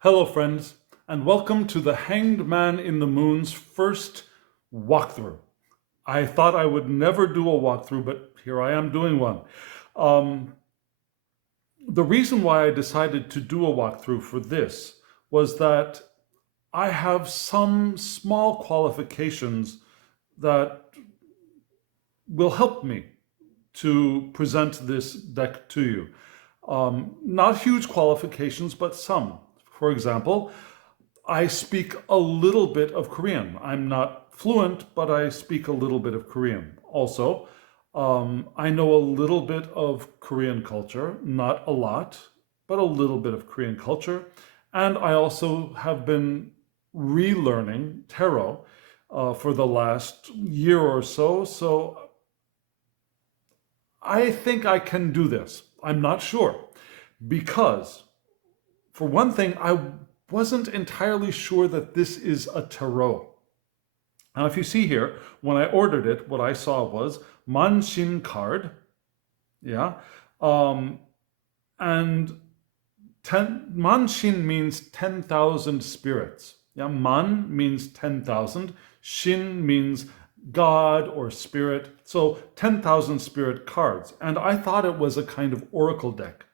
Hello, friends, and welcome to the Hanged Man in the Moon's first walkthrough. I thought I would never do a walkthrough, but here I am doing one. Um, the reason why I decided to do a walkthrough for this was that I have some small qualifications that will help me to present this deck to you. Not huge qualifications, but some. For example, I speak a little bit of Korean. I'm not fluent, but I speak a little bit of Korean. Also, I know a little bit of Korean culture, not a lot, but a little bit of Korean culture. And I also have been relearning tarot for the last year or so. So I think I can do this. I'm not sure because, for one thing, I wasn't entirely sure that this is a tarot. Now, if you see here, when I ordered it, what I saw was Manshin card, yeah, and Manshin means 10,000 spirits. Yeah, Man means 10,000, Shin means God or spirit, so 10,000 spirit cards. And I thought it was a kind of oracle deck.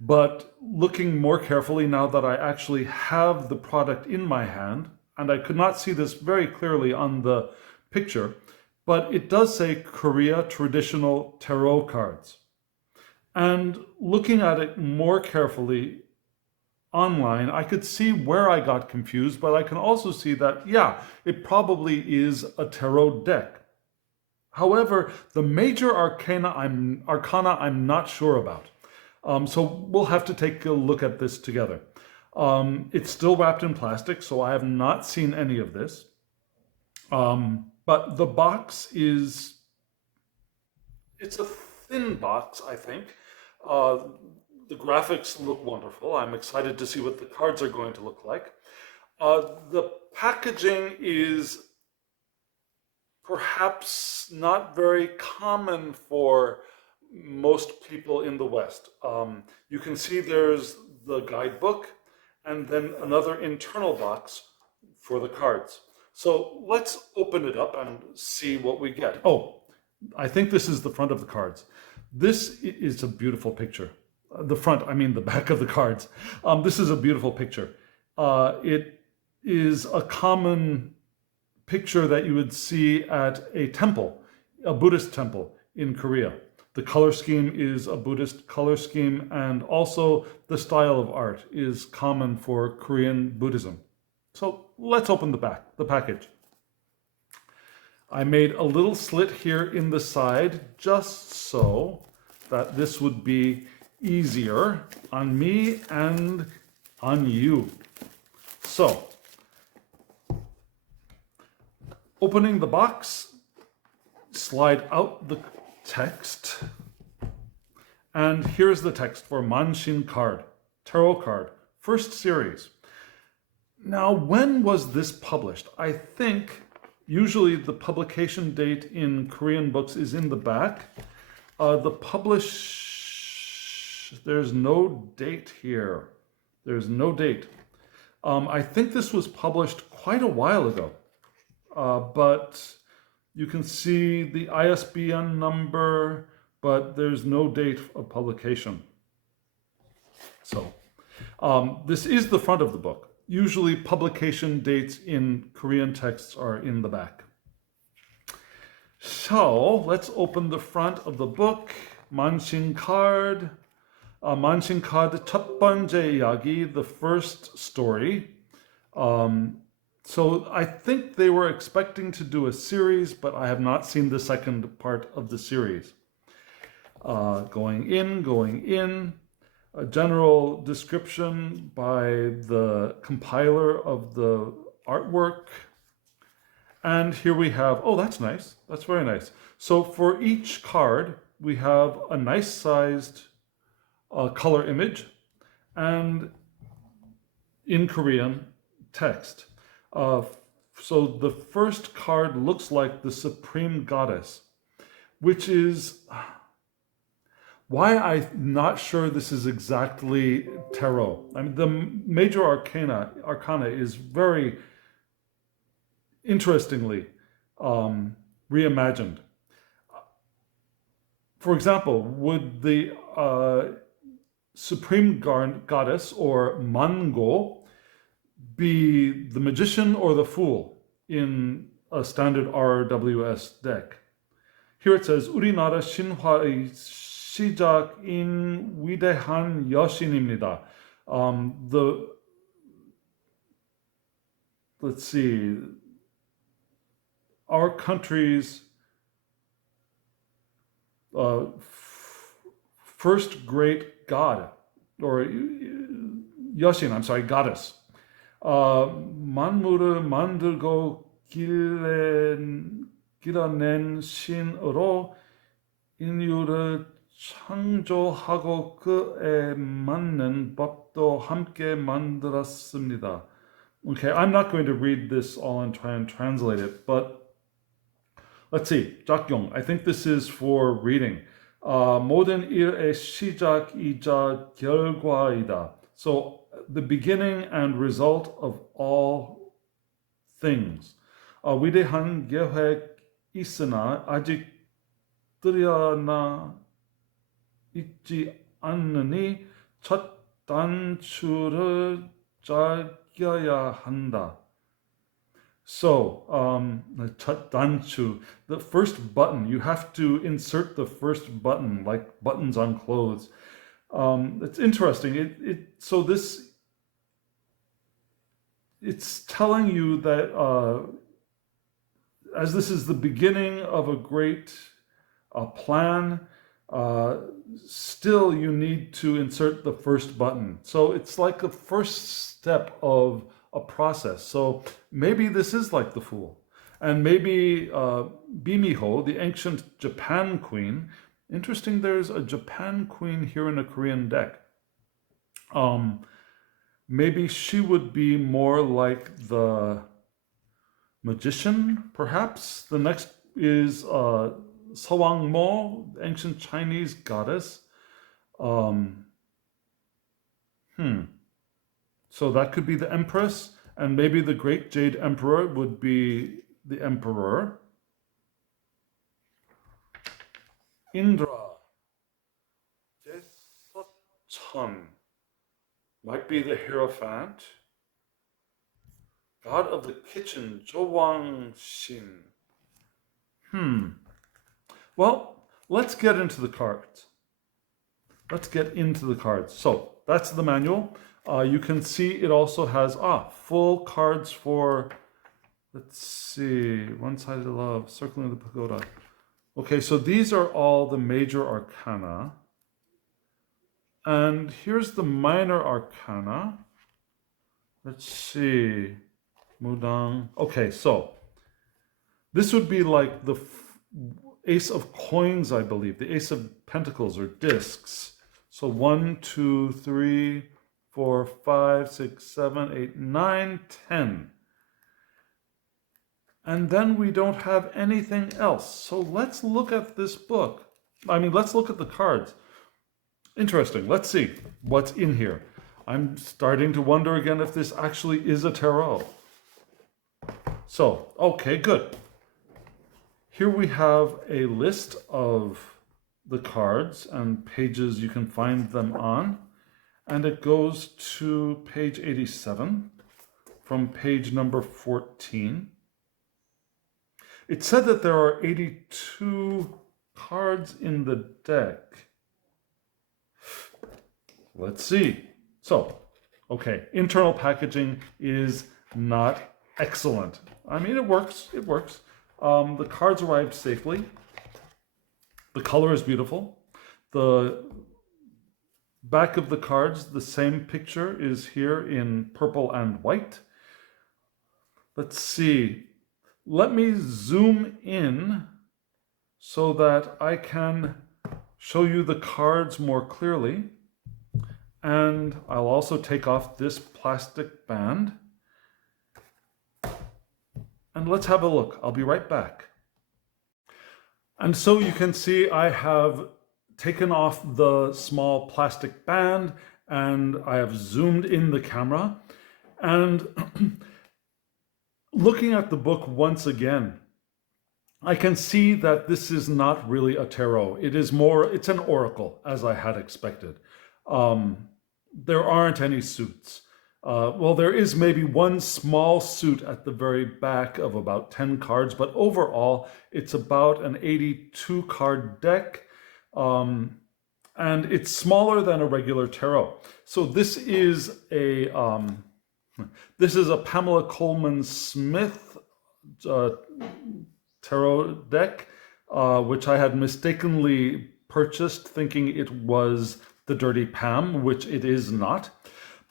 But looking more carefully now that I actually have the product in my hand, and I could not see this very clearly on the picture, but it does say Korea Traditional Tarot Cards. And looking at it more carefully online, I could see where I got confused, but I can also see that, yeah, it probably is a tarot deck. However, the major arcana I'm not sure about. So we'll have to take a look at this together. It's still wrapped in plastic, so I have not seen any of this. But the box it's a thin box, I think. Uh, the graphics look wonderful. I'm excited to see what the cards are going to look like. The packaging is perhaps not very common for most people in the West. You can see there's the guidebook and then another internal box for the cards. So let's open it up and see what we get. Oh, I think this is the front of the cards. This is a beautiful picture. The front, I mean the back of the cards. This is a beautiful picture. It is a common picture that you would see at a temple, a Buddhist temple in Korea. The color scheme is a Buddhist color scheme, and also the style of art is common for Korean Buddhism. So let's open the package. I made a little slit here in the side just so that this would be easier on me and on you. So, opening the box, slide out the text, and here's the text for Manshin card, tarot card, first series. Now, when was this published? I think usually the publication date in Korean books is in the back. There's no date here. There's no date. I think this was published quite a while ago, but you can see the ISBN number, but there's no date of publication. So this is the front of the book. Usually publication dates in Korean texts are in the back. So let's open the front of the book. Manshin card. Manshin card 첫 번째 이야기, the first story. So I think they were expecting to do a series, but I have not seen the second part of the series. Going in. A general description by the compiler of the artwork. And here we have, oh, that's nice. That's very nice. So for each card, we have a nice sized color image and in Korean text. So the first card looks like the Supreme Goddess, which is Why I'm not sure this is exactly tarot. I mean, the major arcana is very interestingly reimagined. For example, would the supreme goddess or Mango be the magician or the fool in a standard RWS deck? Here it says 우리나라 신화의 시작인 위대한 여신입니다. Let's see, our country's first great god, or 여신, I'm sorry, goddess. 만물을 만들고 길어낸 신으로 인류를 창조하고 그에 맞는 법도 함께 만들었습니다. Okay, I'm not going to read this all and try and translate it, but let's see. 작용. I think this is for reading. 모든 일의 시작이자 결과이다. So the beginning and result of all things. 위대한 계획 있으나 아직 드러나 있지 않으니 첫 단추를 짜겨야 한다. So, 첫 단추, the first button, you have to insert the first button, like buttons on clothes. It's interesting. So this, it's telling you that as this is the beginning of a great plan, still you need to insert the first button. So it's like the first step of a process. So maybe this is like the Fool. And maybe Bimiho, the ancient Japan queen, interesting, there's a Japan queen here in a Korean deck. Maybe she would be more like the magician, perhaps. The next is Sewangmo, ancient Chinese goddess. So that could be the Empress, and maybe the great Jade Emperor would be the Emperor. Indra, Jesochon, might be the Hierophant. God of the kitchen, Jowangshin. Well, let's get into the cards. So that's the manual. You can see it also has full cards for, let's see, One-Sided Love, Circling the Pagoda. Okay, so these are all the major arcana. And here's the minor arcana. Let's see, Mudang. Okay, so this would be like the Ace of Coins, I believe, the Ace of Pentacles or discs. So 1, 2, 3, 4, 5, 6, 7, 8, 9, 10. And then we don't have anything else. So let's look at this book. Let's look at the cards. Interesting. Let's see what's in here. I'm starting to wonder again if this actually is a tarot. So, okay, good. Here we have a list of the cards and pages you can find them on. And it goes to page 87 from page number 14. It said that there are 82 cards in the deck. Let's see. So, okay, internal packaging is not excellent. It works. The cards arrived safely. The color is beautiful. The back of the cards, the same picture is here in purple and white. Let's see. Let me zoom in so that I can show you the cards more clearly. And I'll also take off this plastic band. And let's have a look. I'll be right back. And so you can see I have taken off the small plastic band and I have zoomed in the camera. And looking at the book once again, I can see that this is not really a tarot. It's an oracle, as I had expected. There aren't any suits. Well, there is maybe one small suit at the very back of about 10 cards, but overall, it's about an 82 card deck. And it's smaller than a regular tarot. So this is a Pamela Coleman Smith tarot deck, which I had mistakenly purchased thinking it was the Dirty Pam, which it is not.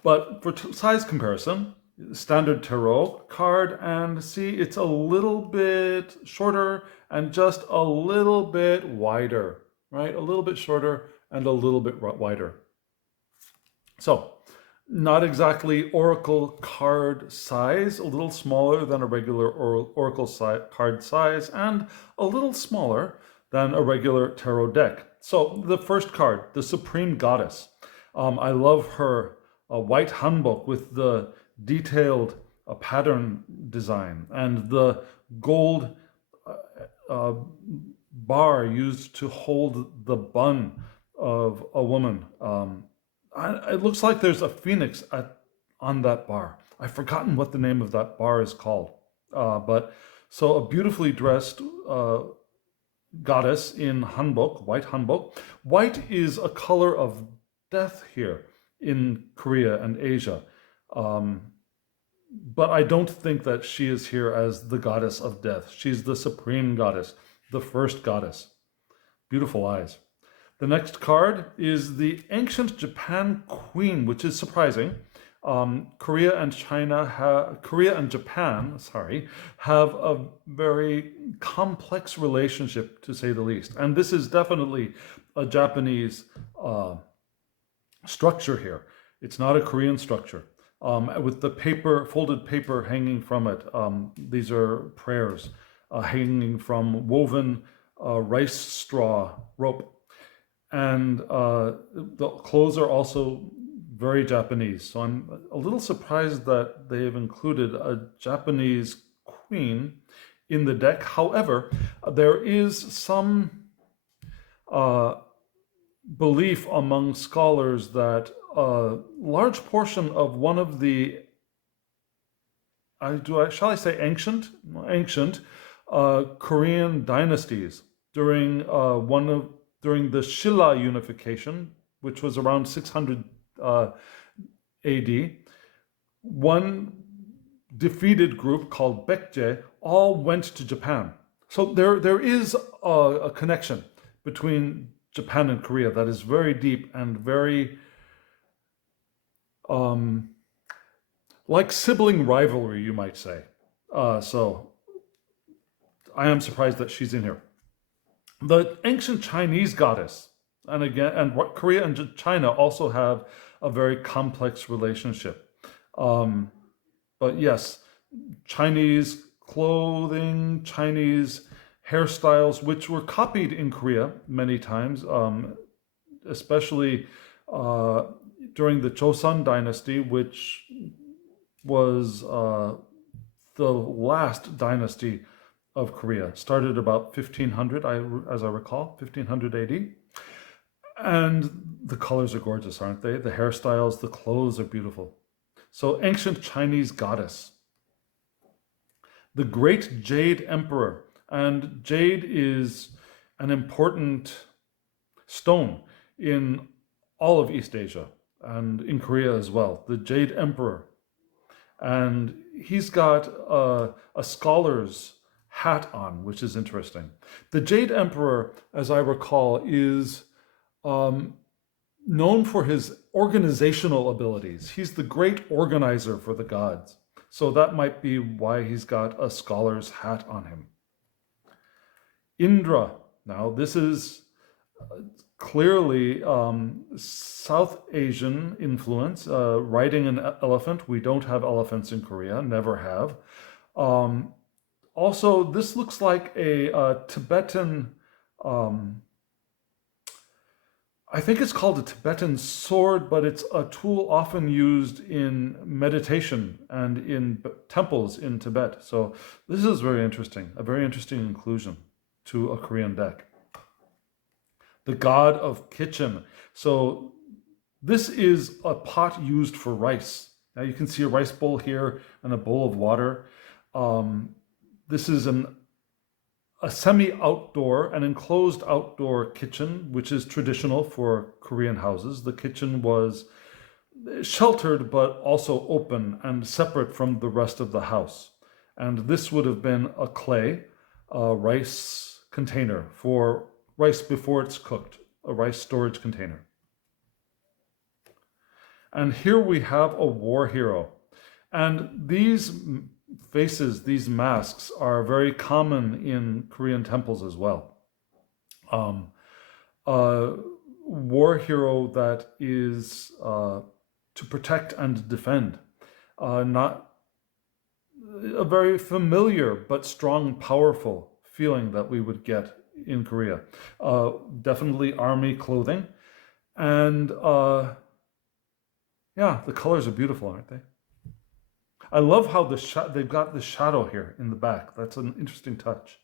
But for size comparison, standard tarot card, and see, it's a little bit shorter and just a little bit wider, right? A little bit shorter and a little bit wider. So, not exactly oracle card size, a little smaller than a regular oracle card size, and a little smaller than a regular tarot deck. So, the first card, the Supreme Goddess. I love her white hanbok with the detailed pattern design and the gold bar used to hold the bun of a woman. It looks like there's a phoenix on that bar. I've forgotten what the name of that bar is called. But so a beautifully dressed goddess in hanbok, white hanbok. White is a color of death here in Korea and Asia. But I don't think that she is here as the goddess of death. She's the supreme goddess, the first goddess. Beautiful eyes. The next card is the Ancient Japan Queen, which is surprising. Korea and Japan, have a very complex relationship, to say the least. And this is definitely a Japanese structure here. It's not a Korean structure. With the folded paper hanging from it. These are prayers hanging from woven rice straw rope. And the clothes are also very Japanese. So I'm a little surprised that they have included a Japanese queen in the deck. However, there is some belief among scholars that a large portion of one of the, shall I say ancient Korean dynasties during during the Shilla unification, which was around 600 AD, one defeated group called Baekje all went to Japan. So there is a connection between Japan and Korea that is very deep and very like sibling rivalry, you might say. So I am surprised that she's in here. The ancient Chinese goddess, and what Korea and China also have a very complex relationship. But yes, Chinese clothing, Chinese hairstyles, which were copied in Korea many times, especially during the Joseon dynasty, which was the last dynasty of Korea. Started about 1500, as I recall, 1500 AD. And the colors are gorgeous, aren't they? The hairstyles, the clothes are beautiful. So ancient Chinese goddess. The great Jade Emperor. And jade is an important stone in all of East Asia and in Korea as well. The Jade Emperor. And he's got a scholar's hat on, which is interesting. The Jade Emperor, as I recall, is known for his organizational abilities. He's the great organizer for the gods. So that might be why he's got a scholar's hat on him. Indra. Now, this is clearly South Asian influence, riding an elephant. We don't have elephants in Korea, never have. Also, this looks like a Tibetan I think it's called a Tibetan sword, but it's a tool often used in meditation and in temples in Tibet. So this is very interesting, a very interesting inclusion to a Korean deck. The god of kitchen. So this is a pot used for rice. Now you can see a rice bowl here and a bowl of water. This is a semi-outdoor, an enclosed outdoor kitchen, which is traditional for Korean houses. The kitchen was sheltered, but also open and separate from the rest of the house. And this would have been a clay rice container for rice before it's cooked, a rice storage container. And here we have a war hero. And these faces, these masks, are very common in Korean temples as well. A war hero that is to protect and defend, not a very familiar but strong, powerful feeling that we would get in Korea. Definitely army clothing. And yeah, the colors are beautiful, aren't they? I love how they've got the shadow here in the back. That's an interesting touch.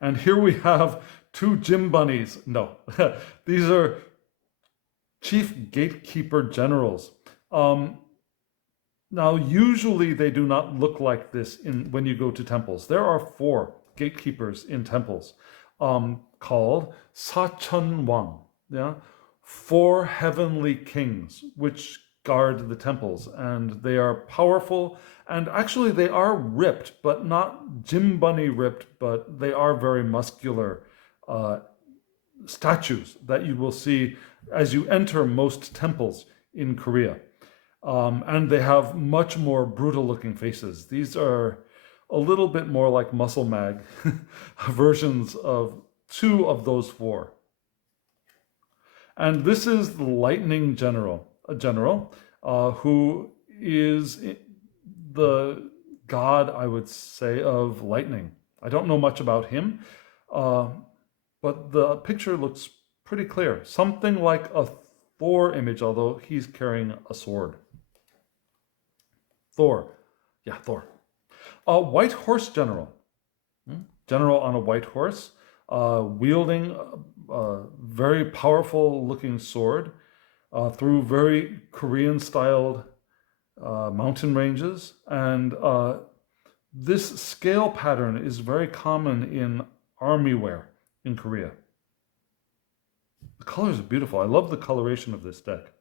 And here we have two gym bunnies. No, these are chief gatekeeper generals. Now, usually they do not look like this when you go to temples. There are 4 gatekeepers in temples called Sachunwang, yeah? 4 heavenly kings, which guard the temples, and they are powerful, and actually they are ripped, but not gym bunny ripped, but they are very muscular statues that you will see as you enter most temples in Korea. And they have much more brutal looking faces. These are a little bit more like Muscle Mag versions of 2 of those 4. And this is the Lightning General, a general who is the god, I would say, of lightning. I don't know much about him, but the picture looks pretty clear. Something like a Thor image, although he's carrying a sword. Thor. Yeah, Thor. A white horse general. General on a white horse, wielding a very powerful looking sword through very Korean styled mountain ranges. And this scale pattern is very common in army wear in Korea. The colors are beautiful. I love the coloration of this deck.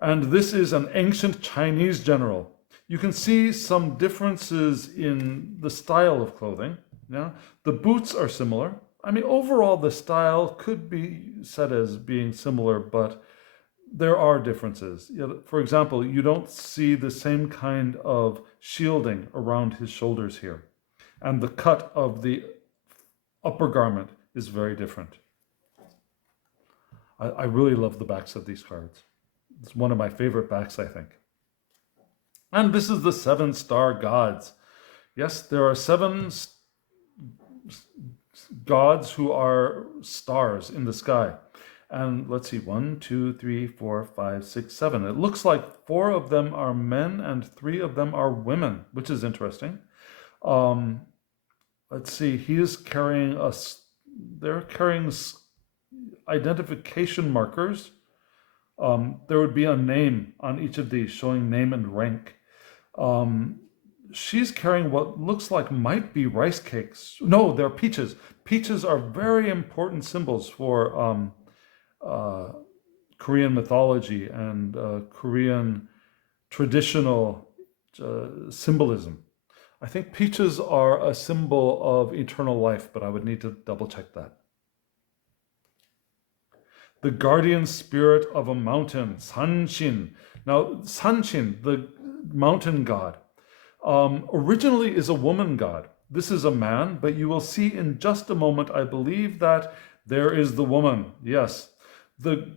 And this is an ancient Chinese general. You can see some differences in the style of clothing. Yeah? The boots are similar. I mean, overall, the style could be said as being similar, but there are differences. For example, you don't see the same kind of shielding around his shoulders here. And the cut of the upper garment is very different. I really love the backs of these cards. It's one of my favorite backs, I think. And this is the 7-star gods. Yes, there are 7 gods who are stars in the sky. And let's see, 1, 2, 3, 4, 5, 6, 7. It looks like 4 of them are men and 3 of them are women, which is interesting. Let's see, they're carrying identification markers. There would be a name on each of these showing name and rank. She's carrying what looks like might be rice cakes. No, they're peaches. Peaches are very important symbols for Korean mythology and Korean traditional symbolism. I think peaches are a symbol of eternal life, but I would need to double check that. The guardian spirit of a mountain, Sanchin. Now, Sanchin, the mountain god, originally is a woman god. This is a man, but you will see in just a moment, I believe that there is the woman. Yes, the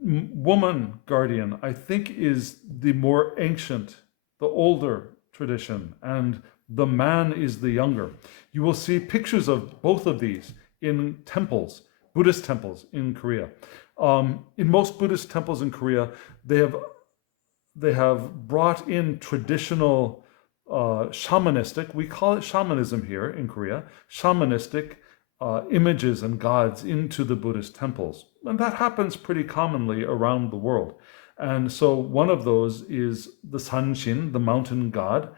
woman guardian, I think, is the more ancient, the older tradition, and the man is the younger. You will see pictures of both of these in temples Buddhist temples in Korea. In most Buddhist temples in Korea, they have brought in traditional shamanistic, we call it shamanism here in Korea, shamanistic images and gods into the Buddhist temples. And that happens pretty commonly around the world. And so one of those is the Sanchin, the Mountain God.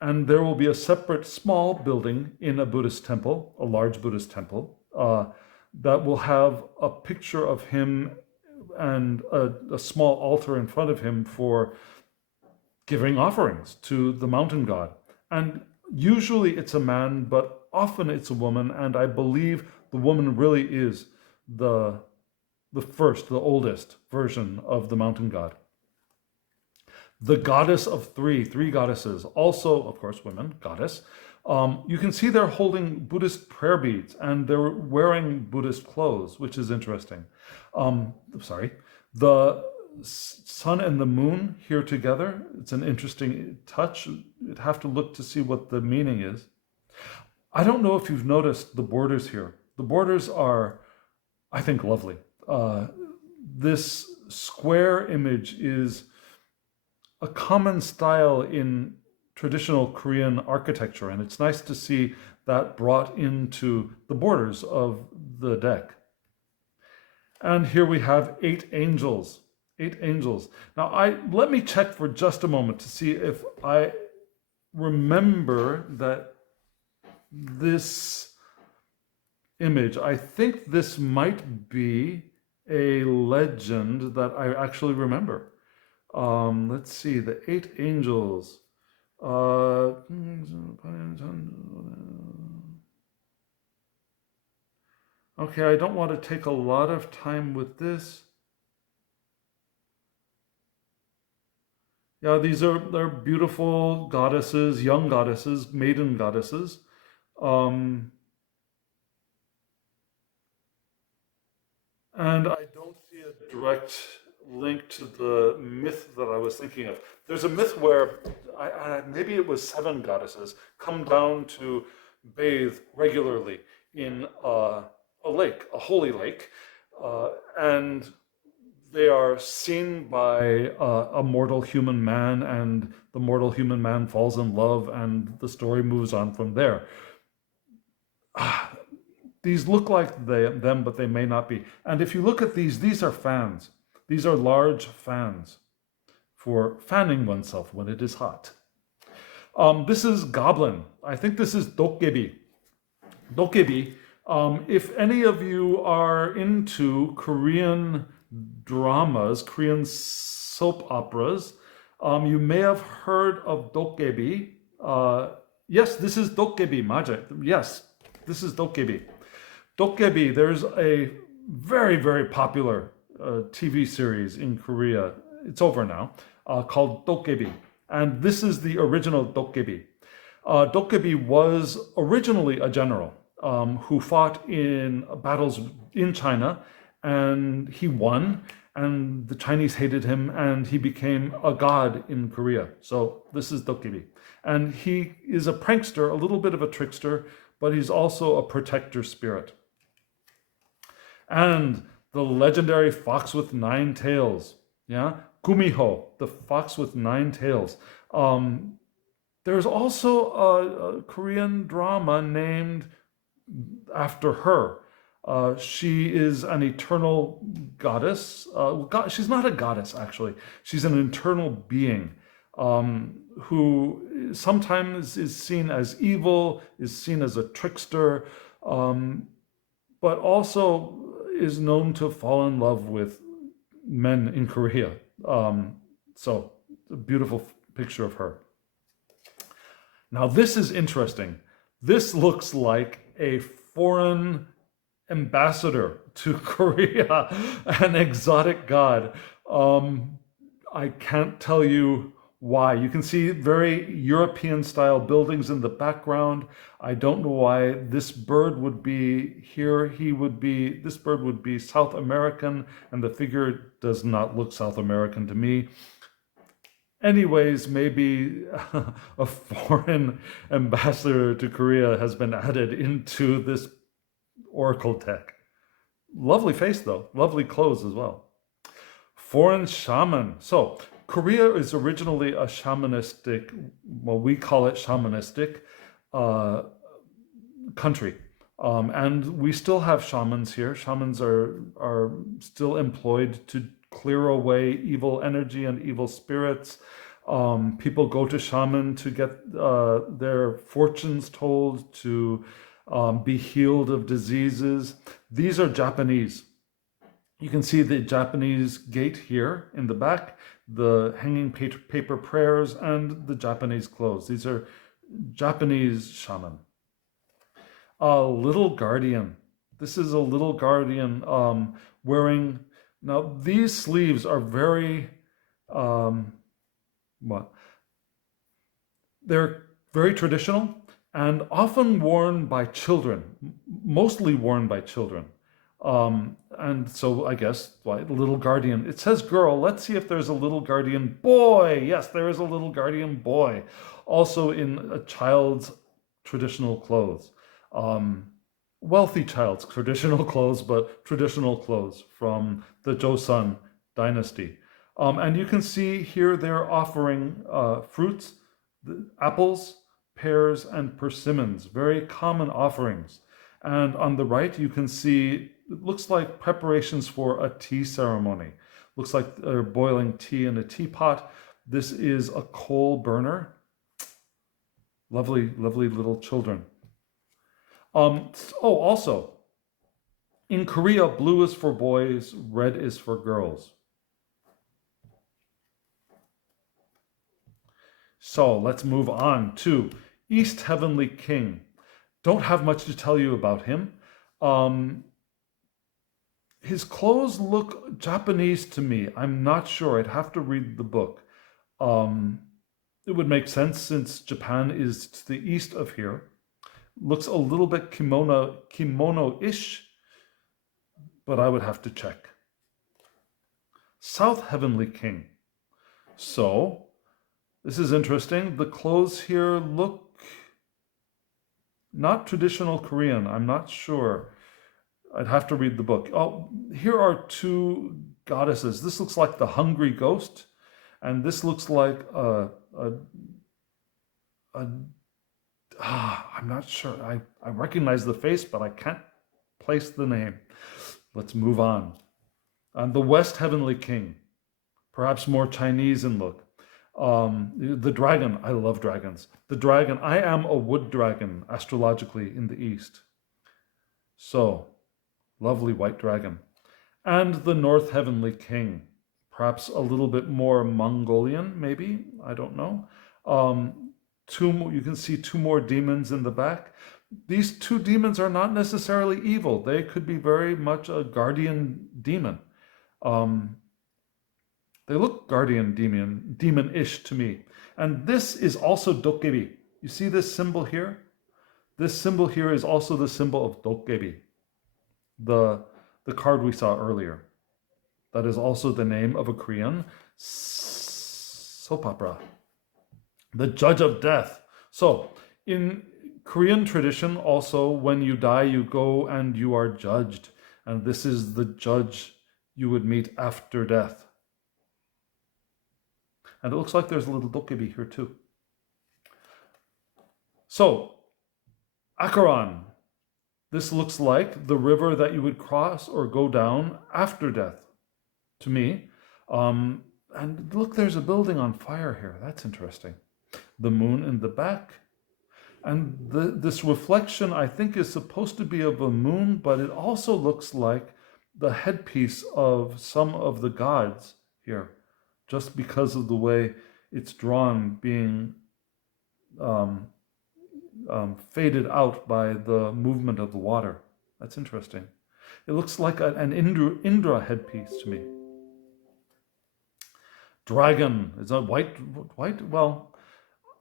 And there will be a separate small building in a Buddhist temple, a large Buddhist temple, that will have a picture of him and a small altar in front of him for giving offerings to the mountain god. And usually it's a man, but often it's a woman, and I believe the woman really is the first, the oldest version of the mountain god. The goddess of three goddesses, also, of course, women, goddess. You can see they're holding Buddhist prayer beads and they're wearing Buddhist clothes, which is interesting. The sun and the moon here together, it's an interesting touch. You'd have to look to see what the meaning is. I don't know if you've noticed the borders here. The borders are, I think, lovely. This square image is a common style in traditional Korean architecture, and it's nice to see that brought into the borders of the deck. And here we have 8 angels. 8 angels. Now, let me check for just a moment to see if I remember that this image, I think this might be a legend that I actually remember. Let's see, the 8 angels. Okay, I don't want to take a lot of time with this. Yeah, they're beautiful goddesses, young goddesses, maiden goddesses. And I don't see a direct link to the myth that I was thinking of. There's a myth where maybe it was 7 goddesses come down to bathe regularly in a lake, a holy lake, and they are seen by a mortal human man, and the mortal human man falls in love, and the story moves on from there. These look like them, but they may not be. And if you look at these are fans. These are large fans for fanning oneself when it is hot. This is Goblin. I think this is Dokgebi. Dokgebi. If any of you are into Korean dramas, Korean soap operas, you may have heard of Dokgebi. Yes, this is Dokgebi, 맞아요. Yes, this is Dokgebi. Dokgebi, there's a very, very popular TV series in Korea. It's over now, called Dokgebi. And this is the original Dokgebi. Dokgebi was originally a general who fought in battles in China, and he won, and the Chinese hated him, and he became a god in Korea. So this is Dokgebi. And he is a prankster, a little bit of a trickster, but he's also a protector spirit. And the legendary fox with 9 tails, yeah? Gumiho, the fox with 9 tails. There's also a Korean drama named after her. She is an eternal goddess. She's not a goddess, actually. She's an eternal being who sometimes is seen as evil, is seen as a trickster, but also is known to fall in love with men in Korea. So, a beautiful picture of her. Now, this is interesting. This looks like a foreign ambassador to Korea, an exotic god. I can't tell you why. You can see very European style buildings in the background. I don't know why this bird would be here. This bird would be South American, and the figure does not look South American to me. Anyways, maybe a foreign ambassador to Korea has been added into this oracle deck. Lovely face though, lovely clothes as well. Foreign shaman. So Korea is originally a shamanistic, well, we call it shamanistic uh, country. And we still have shamans here. Shamans are still employed to clear away evil energy and evil spirits. People go to shaman to get their fortunes told, to be healed of diseases. These are Japanese. You can see the Japanese gate here in the back, the hanging paper prayers, and the Japanese clothes. These are Japanese shaman. A little guardian. This is a little guardian wearing. Now these sleeves are very, what? They're very traditional and often worn by children, mostly worn by children. And so I guess like little guardian. It says girl. Let's see if there's a little guardian boy. Yes, there is a little guardian boy, also in a child's traditional clothes. Wealthy child's traditional clothes, but traditional clothes from the Joseon dynasty. And you can see here they're offering fruits, apples, pears, and persimmons, very common offerings. And on the right, you can see, it looks like preparations for a tea ceremony. Looks like they're boiling tea in a teapot. This is a coal burner. Lovely, lovely little children. Also, in Korea, blue is for boys, red is for girls. So let's move on to East Heavenly King. Don't have much to tell you about him. His clothes look Japanese to me. I'm not sure. I'd have to read the book. It would make sense since Japan is to the east of here. Looks a little bit kimono-ish, but I would have to check. South Heavenly King. So, this is interesting. The clothes here look not traditional Korean. I'm not sure. I'd have to read the book. Oh, here are two goddesses. This looks like the hungry ghost, and this looks like I'm not sure. I recognize the face, but I can't place the name. Let's move on. And the West Heavenly King, perhaps more Chinese in look. The dragon, I love dragons. The dragon, I am a wood dragon, astrologically, in the East. So, lovely white dragon. And the North Heavenly King, perhaps a little bit more Mongolian, maybe, I don't know. You can see two more demons in the back. These two demons are not necessarily evil. They could be very much a guardian demon. They look guardian demon-ish to me. And this is also dokkebi. You see this symbol here? This symbol here is also the symbol of dokkebi, the card we saw earlier. That is also the name of a Korean soap opera. The Judge of Death. So, in Korean tradition, also, when you die, you go and you are judged. And this is the judge you would meet after death. And it looks like there's a little dokkebi here too. So, Acheron. This looks like the river that you would cross or go down after death, to me. And look, there's a building on fire here. That's interesting. The moon in the back. And this reflection, I think, is supposed to be of a moon, but it also looks like the headpiece of some of the gods here, just because of the way it's drawn, being faded out by the movement of the water. That's interesting. It looks like an Indra headpiece to me. Dragon. Is that white? Well,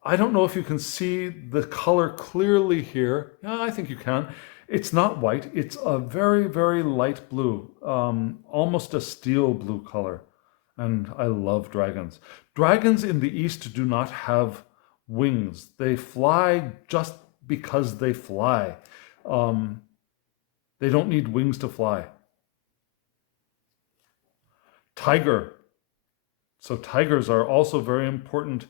I don't know if you can see the color clearly here. Yeah, I think you can. It's not white. It's a very, very light blue, almost a steel blue color. And I love dragons. Dragons in the East do not have wings. They fly just because they fly. They don't need wings to fly. Tiger. So tigers are also very important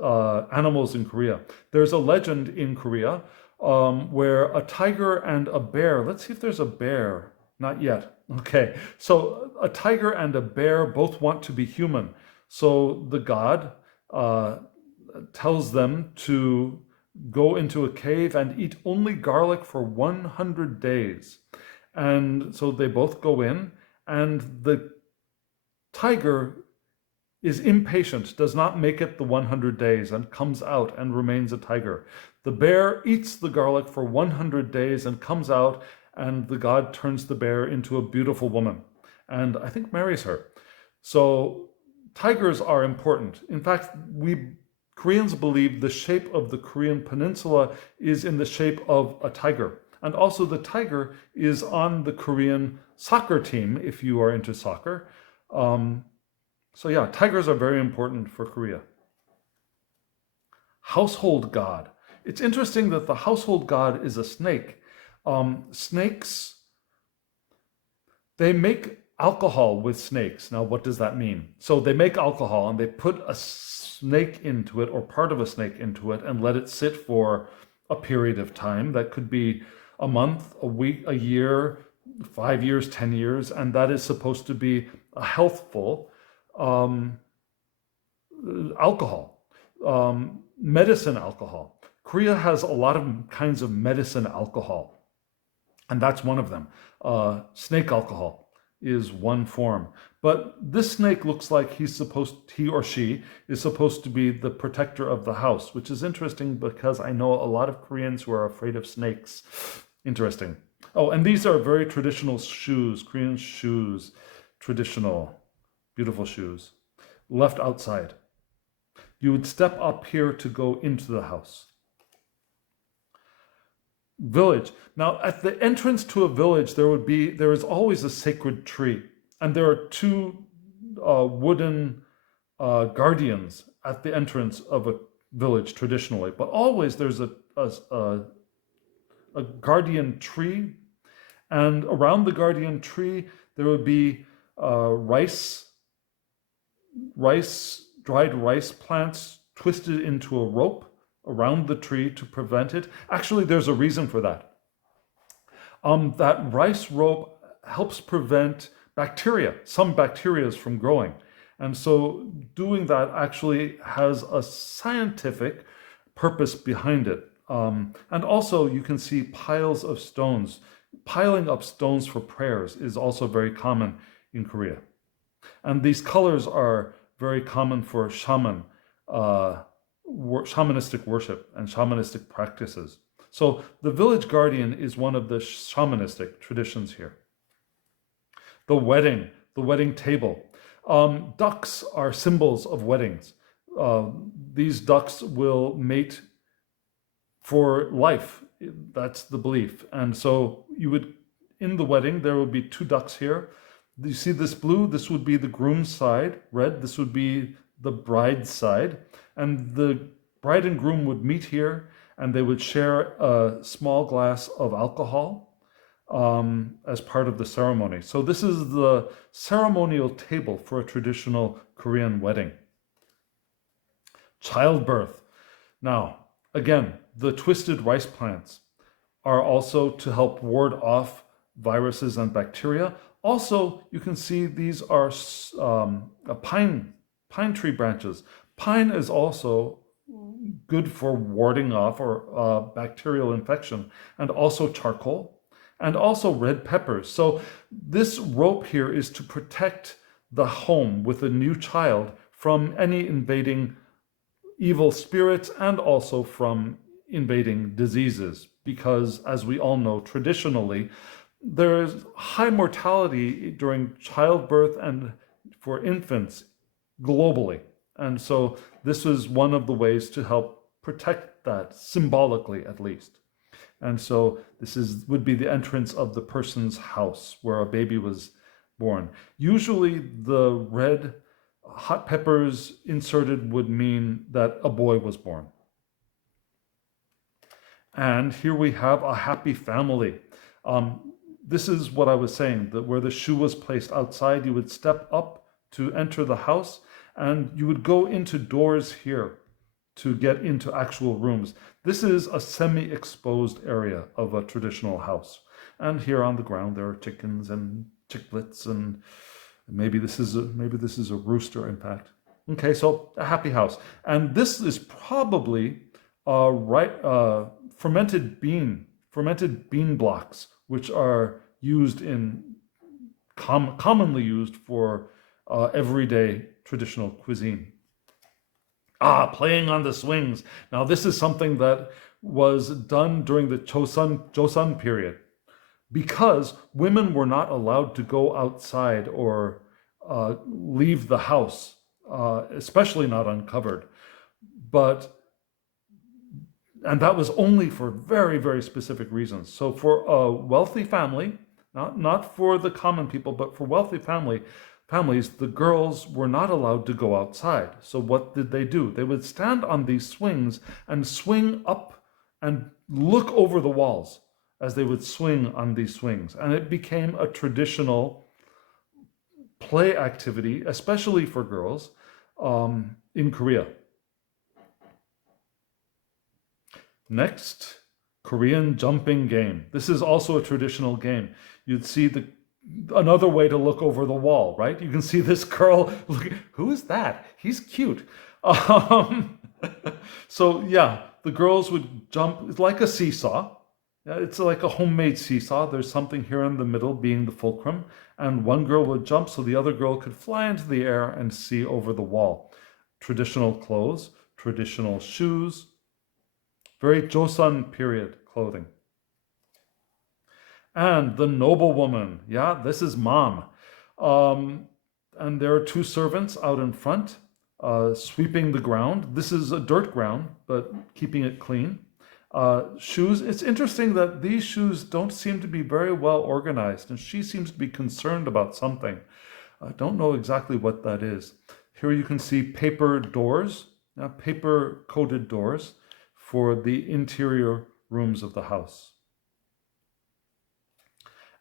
animals in Korea. There's a legend in Korea where a tiger and a bear, let's see if there's a bear. Not yet. Okay, so a tiger and a bear both want to be human. So the god tells them to go into a cave and eat only garlic for 100 days. And so they both go in, and the tiger is impatient, does not make it the 100 days, and comes out and remains a tiger. The bear eats the garlic for 100 days and comes out, and the god turns the bear into a beautiful woman, and I think marries her. So tigers are important. In fact, we Koreans believe the shape of the Korean peninsula is in the shape of a tiger. And also the tiger is on the Korean soccer team, if you are into soccer. So yeah, tigers are very important for Korea. Household god. It's interesting that the household god is a snake. Snakes, they make alcohol with snakes. Now, what does that mean? So they make alcohol and they put a snake into it, or part of a snake into it, and let it sit for a period of time. That could be a month, a week, a year, 5 years, 10 years, and that is supposed to be a healthful alcohol, medicine alcohol. Korea has a lot of kinds of medicine alcohol, and that's one of them. Snake alcohol is one form. But this snake looks like he or she is supposed to be the protector of the house, which is interesting because I know a lot of Koreans who are afraid of snakes. Interesting. Oh, and these are very traditional shoes, Korean shoes, traditional, beautiful shoes, left outside. You would step up here to go into the house. Village. Now, at the entrance to a village, there is always a sacred tree, and there are two wooden guardians at the entrance of a village traditionally. But always there's a guardian tree, and around the guardian tree there would be dried rice plants twisted into a rope around the tree to prevent it. Actually, there's a reason for that. That rice rope helps prevent bacteria, some bacteria from growing. And so doing that actually has a scientific purpose behind it. And also you can see piles of stones. Piling up stones for prayers is also very common in Korea. And these colors are very common for shaman, shamanistic worship and shamanistic practices. So the village guardian is one of the shamanistic traditions here. The wedding table. Ducks are symbols of weddings. These ducks will mate for life. That's the belief. And so in the wedding, there will be two ducks here. You see this blue? This would be the groom's side. Red, this would be the bride's side. And the bride and groom would meet here, and they would share a small glass of alcohol as part of the ceremony. So this is the ceremonial table for a traditional Korean wedding. Childbirth. Now, again, the twisted rice plants are also to help ward off viruses and bacteria. Also, you can see these are pine tree branches. Pine is also good for warding off or bacterial infection, and also charcoal, and also red peppers. So this rope here is to protect the home with a new child from any invading evil spirits and also from invading diseases, because as we all know, traditionally, there is high mortality during childbirth and for infants globally. And so this was one of the ways to help protect that, symbolically at least. And so this would be the entrance of the person's house where a baby was born. Usually the red hot peppers inserted would mean that a boy was born. And here we have a happy family. This is what I was saying, that where the shoe was placed outside, you would step up to enter the house, and you would go into doors here to get into actual rooms. This is a semi-exposed area of a traditional house. And here on the ground there are chickens and chicklets, and maybe this is a rooster, in fact. Okay, so a happy house. And this is probably fermented bean blocks, which are used in commonly used for everyday traditional cuisine. Playing on the swings. Now this is something that was done during the Joseon period, because women were not allowed to go outside or leave the house, especially not uncovered. And that was only for very, very specific reasons. So for a wealthy family, not for the common people, but for wealthy families, the girls were not allowed to go outside. So what did they do? They would stand on these swings and swing up and look over the walls as they would swing on these swings. And it became a traditional play activity, especially for girls, in Korea. Next, Korean jumping game. This is also a traditional game. You'd see another way to look over the wall, right? You can see this girl looking. Who is that? He's cute. So yeah, the girls would jump. It's like a seesaw. It's like a homemade seesaw. There's something here in the middle being the fulcrum, and one girl would jump so the other girl could fly into the air and see over the wall. Traditional clothes, traditional shoes, very Joseon period clothing. And the noblewoman, yeah, this is mom. And there are two servants out in front, sweeping the ground. This is a dirt ground, but keeping it clean. Shoes, it's interesting that these shoes don't seem to be very well organized, and she seems to be concerned about something. I don't know exactly what that is. Here you can see paper doors, paper-coated doors for the interior rooms of the house.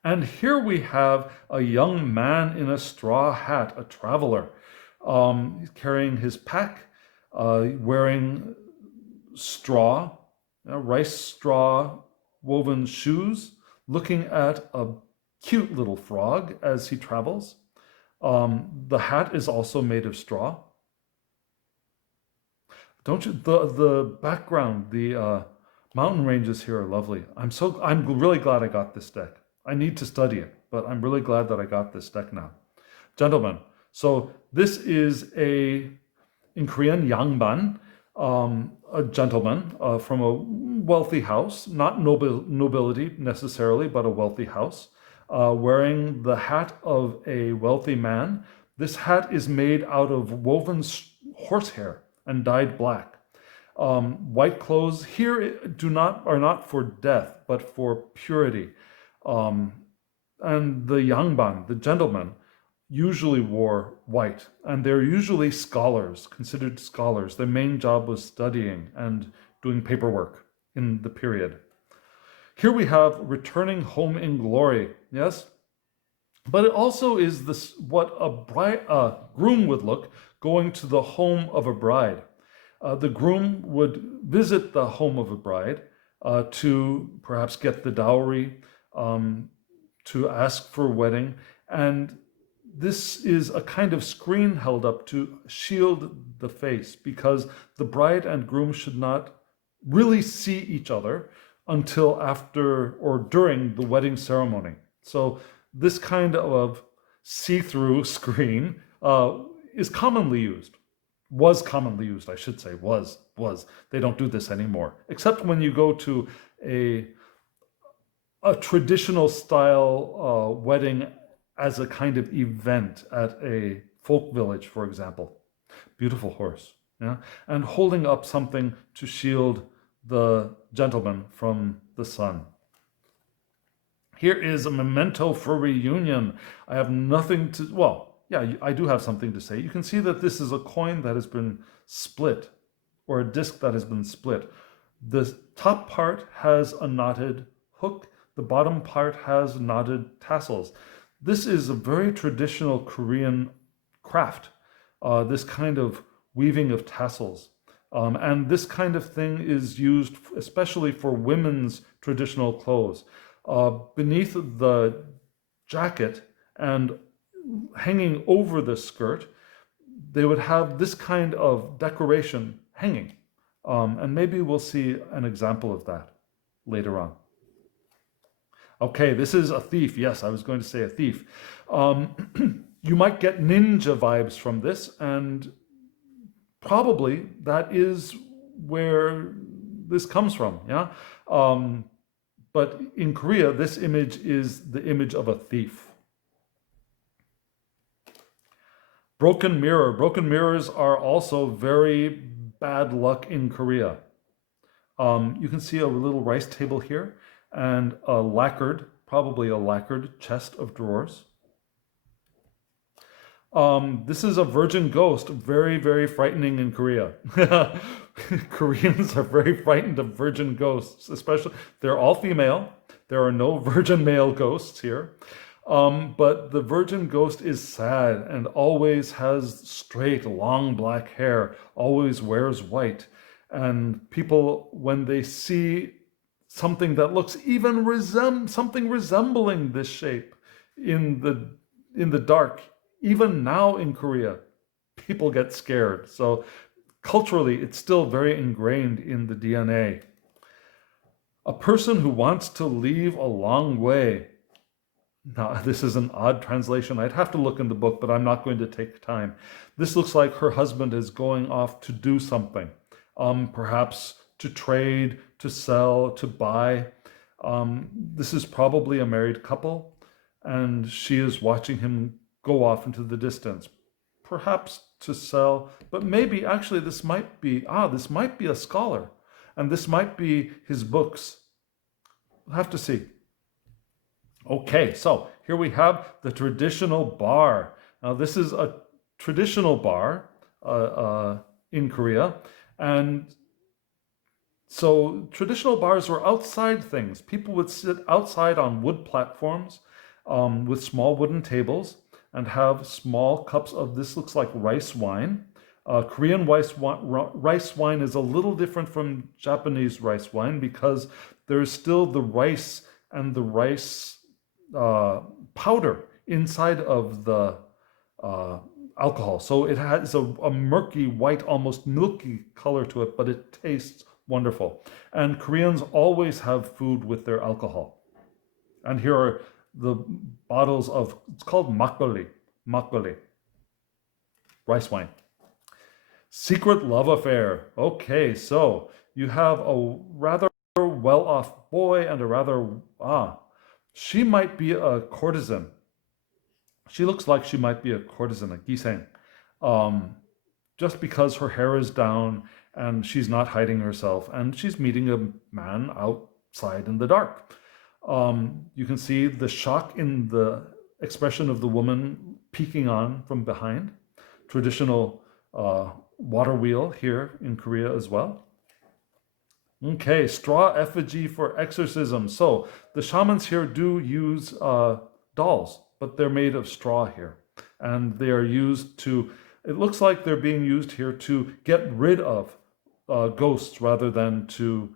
And here we have a young man in a straw hat, a traveler. He's carrying his pack, wearing straw, rice straw woven shoes, looking at a cute little frog as he travels. The hat is also made of straw. Don't you? The background, the mountain ranges here are lovely. I'm really glad I got this deck. I need to study it, but I'm really glad that I got this deck now. Gentlemen, so this is in Korean, yangban, a gentleman from a wealthy house, not nobility necessarily, but a wealthy house, wearing the hat of a wealthy man. This hat is made out of woven horsehair and dyed black. White clothes here are not for death, but for purity. And the yangban, the gentlemen, usually wore white, and they're usually scholars, considered scholars. Their main job was studying and doing paperwork in the period. Here we have returning home in glory, yes? But it also is what a groom would look going to the home of a bride. The groom would visit the home of a bride to perhaps get the dowry, to ask for a wedding, and this is a kind of screen held up to shield the face, because the bride and groom should not really see each other until after or during the wedding ceremony. So this kind of see-through screen is commonly used. Was commonly used, I should say. Was. They don't do this anymore, except when you go to a traditional style wedding as a kind of event at a folk village, for example. Beautiful horse, yeah, and holding up something to shield the gentleman from the sun. Here is a memento for reunion. I have nothing to, well, yeah, I do have something to say. You can see that this is a coin that has been split, or a disc that has been split. The top part has a knotted hook. The bottom part has knotted tassels. This is a very traditional Korean craft, this kind of weaving of tassels. And this kind of thing is used especially for women's traditional clothes. Beneath the jacket and hanging over the skirt, they would have this kind of decoration hanging. And maybe we'll see an example of that later on. Okay, this is a thief. Yes, I was going to say a thief. You might get ninja vibes from this, and probably that is where this comes from, yeah? But in Korea, this image is the image of a thief. Broken mirror. Broken mirrors are also very bad luck in Korea. You can see a little rice table here and a lacquered, probably a lacquered chest of drawers. This is a virgin ghost, very, very frightening in Korea. Koreans are very frightened of virgin ghosts, especially, they're all female. There are no virgin male ghosts here. But the virgin ghost is sad and always has straight, long black hair, always wears white. And people, when they see something that looks even something resembling this shape in the dark, even now in Korea, people get scared. So culturally, it's still very ingrained in the DNA. A person who wants to leave a long way. Now, this is an odd translation. I'd have to look in the book, but I'm not going to take time. This looks like her husband is going off to do something, perhaps to trade, to sell, to buy. This is probably a married couple, and she is watching him go off into the distance, perhaps to sell, but maybe actually this might be a scholar, and this might be his books. We'll have to see. Okay, so here we have the traditional bar. Now this is a traditional bar in Korea, and so traditional bars were outside things. People would sit outside on wood platforms with small wooden tables and have small cups of, this looks like rice wine. Korean rice wine is a little different from Japanese rice wine because there's still the rice and the rice powder inside of the alcohol. So it has a murky white, almost milky color to it, but it tastes wonderful. And Koreans always have food with their alcohol. And here are the bottles of, it's called makgeolli, rice wine. Secret love affair. Okay, so you have a rather well-off boy and a rather, she might be a courtesan. She looks like she might be a courtesan, a giseng, just because her hair is down and she's not hiding herself, and she's meeting a man outside in the dark. You can see the shock in the expression of the woman peeking on from behind. Traditional water wheel here in Korea as well. Okay, straw effigy for exorcism. So the shamans here do use dolls, but they're made of straw here. And they are used to, it looks like they're being used here to get rid of ghosts rather than to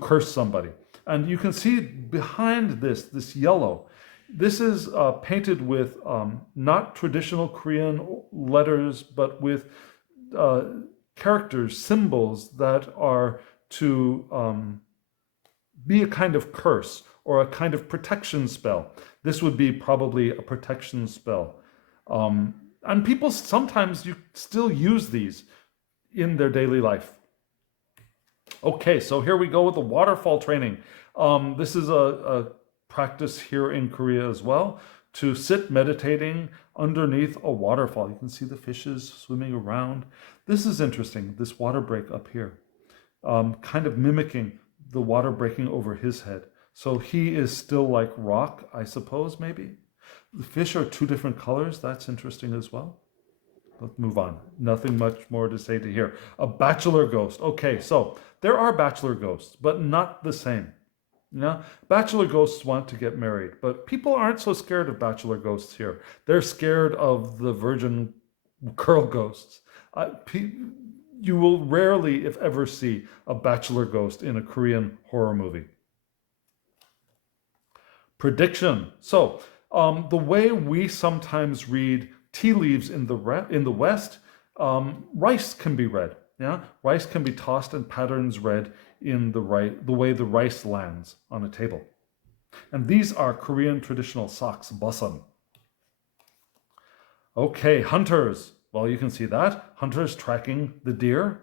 curse somebody. And you can see behind this yellow, this is painted with not traditional Korean letters, but with characters, symbols that are to be a kind of curse or a kind of protection spell. This would be probably a protection spell. And people sometimes you still use these in their daily life. Okay, so here we go with the waterfall training. This is a practice here in Korea as well, to sit meditating underneath a waterfall. You can see the fishes swimming around. This is interesting, this water break up here, kind of mimicking the water breaking over his head. So he is still like rock, I suppose, maybe. The fish are two different colors. That's interesting as well. Let's move on. Nothing much more to say to here. A bachelor ghost. Okay, so there are bachelor ghosts, but not the same. Yeah, bachelor ghosts want to get married, but people aren't so scared of bachelor ghosts here. They're scared of the virgin girl ghosts. You will rarely, if ever, see a bachelor ghost in a Korean horror movie. Prediction. So, the way we sometimes read tea leaves in the West, rice can be read. Yeah, rice can be tossed and patterns read in the way the rice lands on a table. And these are Korean traditional socks, bosun. Okay, hunters. Well, you can see that. Hunters tracking the deer.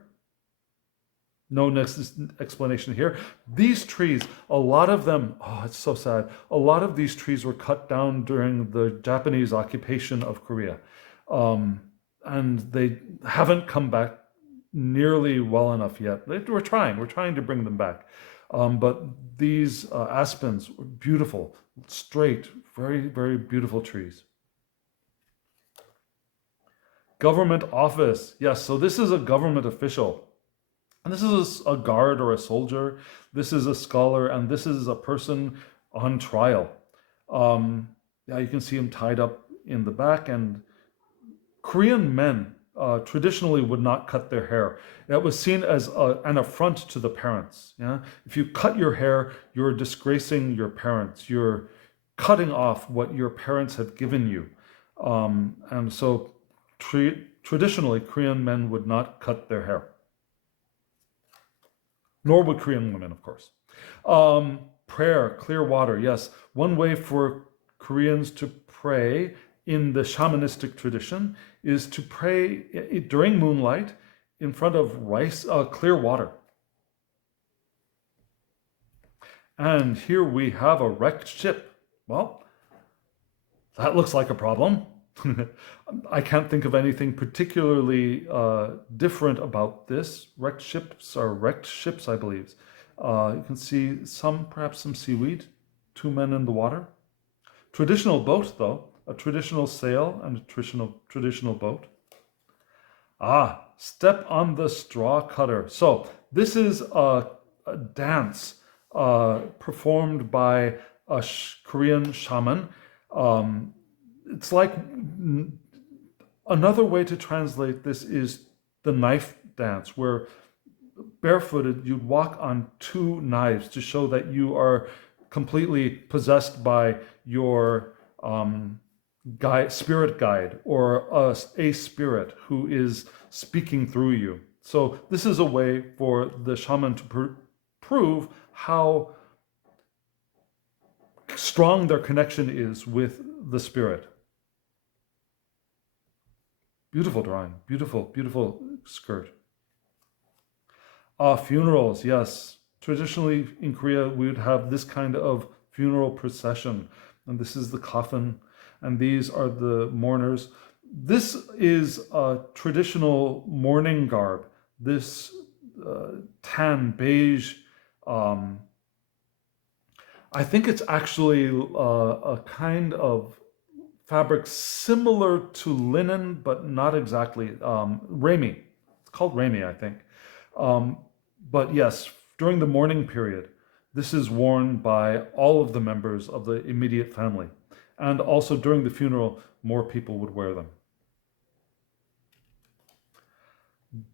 No next explanation here. These trees, a lot of them, oh, it's so sad. A lot of these trees were cut down during the Japanese occupation of Korea. And they haven't come back nearly well enough yet. We're trying to bring them back. But these aspens were beautiful, straight, very, very beautiful trees. Government office. Yes, so this is a government official. And this is a guard or a soldier. This is a scholar, and this is a person on trial. Yeah, you can see him tied up in the back. And Korean men traditionally would not cut their hair. That was seen as an affront to the parents. Yeah, if you cut your hair, you're disgracing your parents. You're cutting off what your parents have given you. And so traditionally, Korean men would not cut their hair. Nor would Korean women, of course. Prayer, clear water. Yes, one way for Koreans to pray in the shamanistic tradition is to pray during moonlight in front of clear water. And here we have a wrecked ship. Well, that looks like a problem. I can't think of anything particularly different about this. Wrecked ships are wrecked ships, I believe. You can see perhaps some seaweed, two men in the water. Traditional boat, though, a traditional sail and a traditional boat. Step on the straw cutter. So this is a dance performed by a Korean shaman. It's like another way to translate this is the knife dance, where barefooted you'd walk on two knives to show that you are completely possessed by your spirit guide, or a spirit who is speaking through you. So this is a way for the shaman to prove how strong their connection is with the spirit. Beautiful drawing, beautiful, beautiful skirt. Funerals, yes. Traditionally in Korea, we would have this kind of funeral procession. And this is the coffin, and these are the mourners. This is a traditional mourning garb. This tan, beige, I think it's actually a kind of fabric similar to linen, but not exactly. Rami. It's called Rami, I think. But yes, during the mourning period, this is worn by all of the members of the immediate family. And also during the funeral, more people would wear them.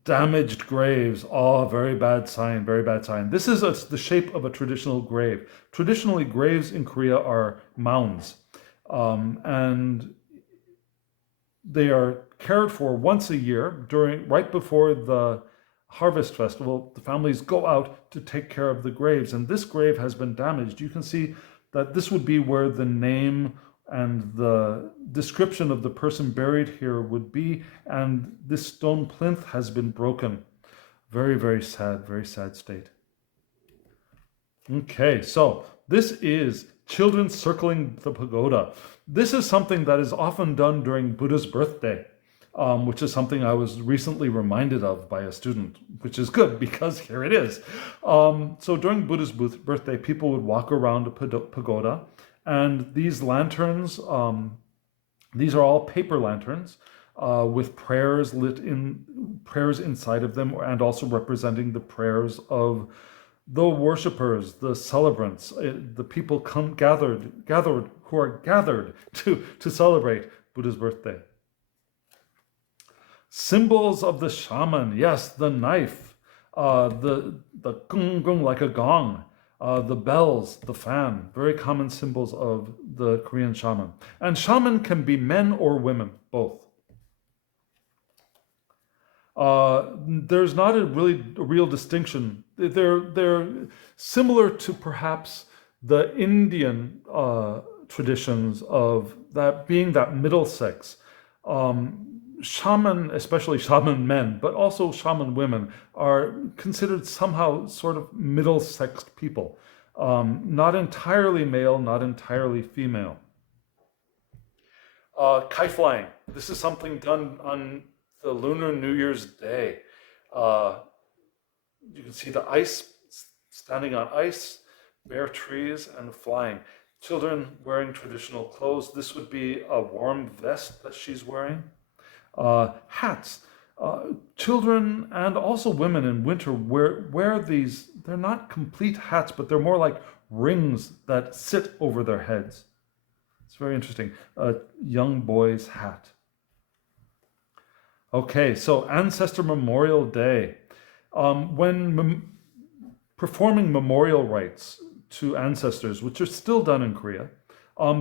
Damaged graves. Oh, very bad sign, very bad sign. This is the shape of a traditional grave. Traditionally, graves in Korea are mounds. And they are cared for once a year right before the harvest festival. The families go out to take care of the graves, and this grave has been damaged. You can see that this would be where the name and the description of the person buried here would be, and this stone plinth has been broken. Very, very sad state. Okay, so this is children circling the pagoda. This is something that is often done during Buddha's birthday, which is something I was recently reminded of by a student, which is good because here it is. So during Buddha's birthday, people would walk around a pagoda, and these lanterns, these are all paper lanterns with prayers inside of them, and also representing the prayers of The worshippers, the celebrants, the people gathered who are gathered to celebrate Buddha's birthday. Symbols of the shaman, yes, the knife, the gung gung like a gong, the bells, the fan, very common symbols of the Korean shaman. And shaman can be men or women, both. There's not a real distinction. They're similar to perhaps the Indian traditions of that being that middle sex. Shaman, especially shaman men, but also shaman women, are considered somehow sort of middle-sexed people. Not entirely male, not entirely female. Kite flying. This is something done on the Lunar New Year's Day. Uh, you can see the ice, standing on ice, bare trees, and flying. Children wearing traditional clothes. This would be a warm vest that she's wearing. Hats. Children and also women in winter wear these. They're not complete hats, but they're more like rings that sit over their heads. It's very interesting. A young boy's hat. Okay, so Ancestor Memorial Day. When performing memorial rites to ancestors, which are still done in Korea,